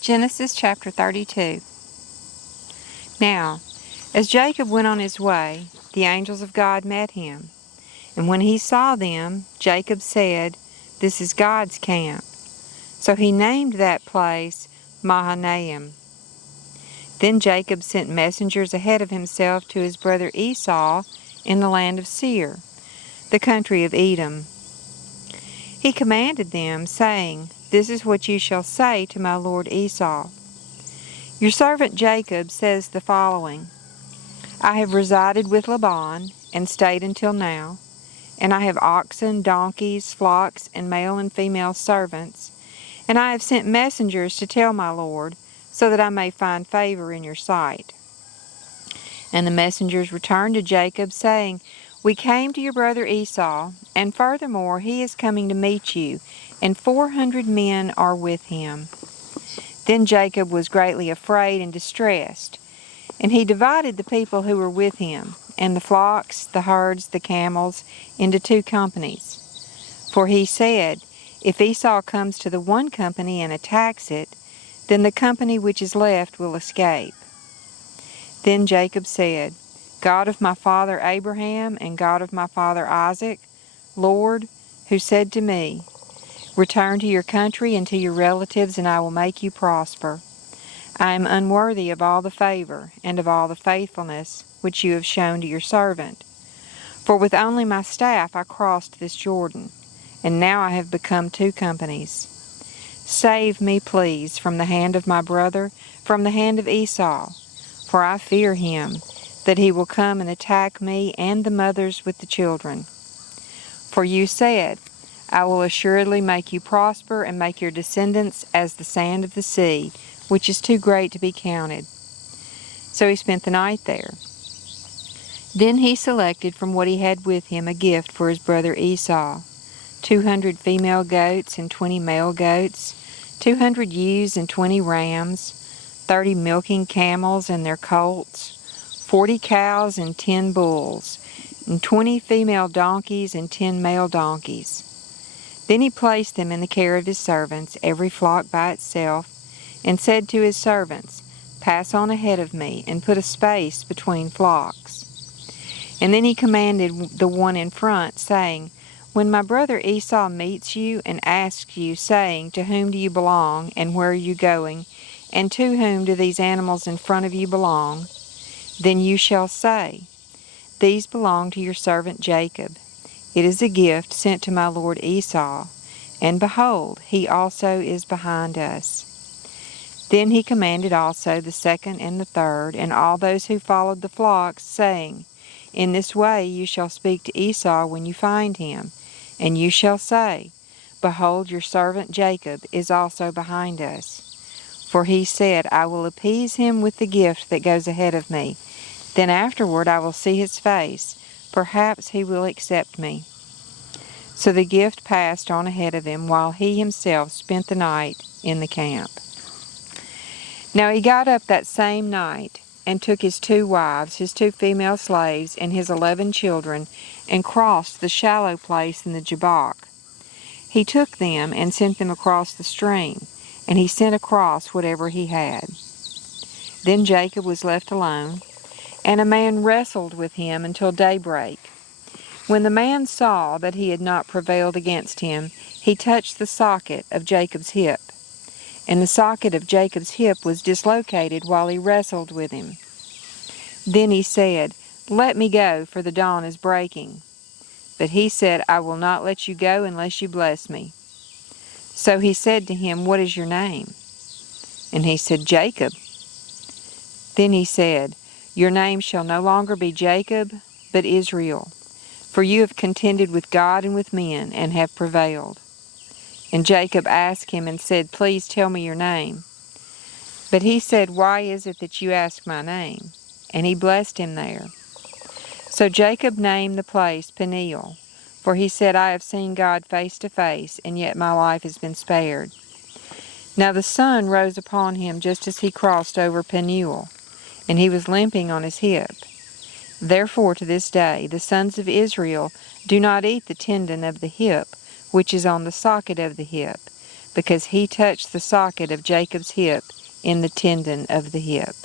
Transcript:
Genesis chapter 32. Now, as Jacob went on his way, the angels of God met him. And when he saw them, Jacob said, "This is God's camp." So he named that place Mahanaim. Then Jacob sent messengers ahead of himself to his brother Esau in the land of Seir, the country of Edom. He commanded them, saying, "This is what you shall say to my lord Esau. Your servant Jacob says the following: I have resided with Laban and stayed until now, and I have oxen, donkeys, flocks, and male and female servants, and I have sent messengers to tell my lord, so that I may find favor in your sight." And the messengers returned to Jacob, saying, "We came to your brother Esau, and furthermore he is coming to meet you, and 400 men are with him." Then Jacob was greatly afraid and distressed, and he divided the people who were with him, and the flocks, the herds, the camels, into 2 companies. For he said, "If Esau comes to the one company and attacks it, then the company which is left will escape." Then Jacob said, "God of my father Abraham and God of my father Isaac, Lord, who said to me, 'Return to your country and to your relatives, and I will make you prosper,' I am unworthy of all the favor and of all the faithfulness which you have shown to your servant. For with only my staff I crossed this Jordan, and now I have become 2 companies. Save me, please, from the hand of my brother, from the hand of Esau, for I fear him, that he will come and attack me and the mothers with the children. For you said, I will assuredly make you prosper and make your descendants as the sand of the sea, which is too great to be counted." So he spent the night there. Then he selected from what he had with him a gift for his brother Esau: 200 female goats and 20 male goats, 200 ewes and 20 rams, 30 milking camels and their colts, 40 cows and 10 bulls, and 20 female donkeys and 10 male donkeys. Then he placed them in the care of his servants, every flock by itself, and said to his servants, "Pass on ahead of me, and put a space between flocks." And then he commanded the one in front, saying, "When my brother Esau meets you and asks you, saying, 'To whom do you belong, and where are you going, and to whom do these animals in front of you belong?' then you shall say, 'These belong to your servant Jacob. It is a gift sent to my lord Esau, and behold, he also is behind us.'" Then he commanded also the second and the third, and all those who followed the flocks, saying, "In this way you shall speak to Esau when you find him, and you shall say, 'Behold, your servant Jacob is also behind us.' For he said, I will appease him with the gift that goes ahead of me. Then afterward I will see his face. Perhaps he will accept me." So the gift passed on ahead of him, while he himself spent the night in the camp. Now he got up that same night, and took his 2 wives, his 2 female slaves, and his 11 children, and crossed the shallow place in the Jabbok. He took them and sent them across the stream, and he sent across whatever he had. Then Jacob was left alone, and a man wrestled with him until daybreak. When the man saw that he had not prevailed against him, he touched the socket of Jacob's hip. And the socket of Jacob's hip was dislocated while he wrestled with him. Then he said, "Let me go, for the dawn is breaking." But he said, "I will not let you go unless you bless me." So he said to him, "What is your name?" And he said, "Jacob." Then he said, "Your name shall no longer be Jacob, but Israel, for you have contended with God and with men, and have prevailed." And Jacob asked him and said, "Please tell me your name." But he said, "Why is it that you ask my name?" And he blessed him there. So Jacob named the place Peniel, for he said, "I have seen God face to face, and yet my life has been spared." Now the sun rose upon him just as he crossed over Peniel, and he was limping on his hip. Therefore to this day the sons of Israel do not eat the tendon of the hip, which is on the socket of the hip, because he touched the socket of Jacob's hip in the tendon of the hip.